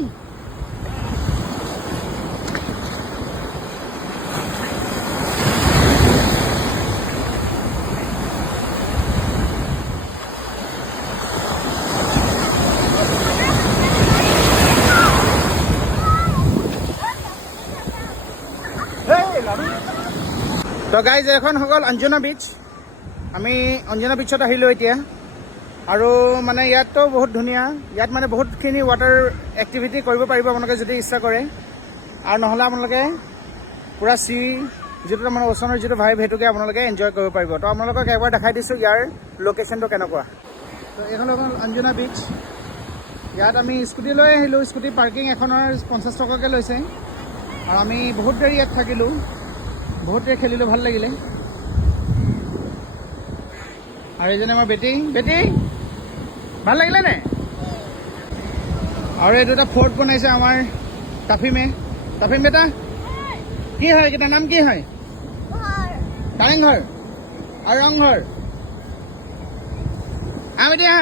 যাম তো গাইজ এখন হৈ গ'ল অঞ্জনা বিচ আমি অঞ্জনা বিচত আহিলোঁ এতিয়া আৰু মানে ইয়াততো বহুত ধুনীয়া ইয়াত মানে বহুতখিনি ৱাটাৰ এক্টিভিটি কৰিব পাৰিব আপোনালোকে যদি ইচ্ছা কৰে আৰু নহ'লে আপোনালোকে পূৰা যিটো মানে ওচৰৰ যিটো ভাইব সেইটোকে আপোনালোকে এনজয় কৰিব পাৰিব তো আপোনালোকক একবাৰ দেখাই দিছোঁ ইয়াৰ লোকেশ্যনটো কেনেকুৱা তো এইখন হ'ল অঞ্জনা বিচ ইয়াত আমি স্কুটি লৈ আহিলোঁ স্কুটি পাৰ্কিং এখনৰ 50 টকাকৈ লৈছে আৰু আমি বহুত দেৰি ইয়াত থাকিলোঁ বহুত দেৰি খেলিলোঁ ভাল লাগিলে আৰু এইজনে আমাৰ বেটি ভাল লাগিলে নে আৰু এইটো এটা ফৰ্ট বনাইছে আমাৰ তাফিম বেটা কি হয় এইকেইটা নাম কি হয় কাৰেংঘৰ আৰু ৰংঘৰ বেটি হা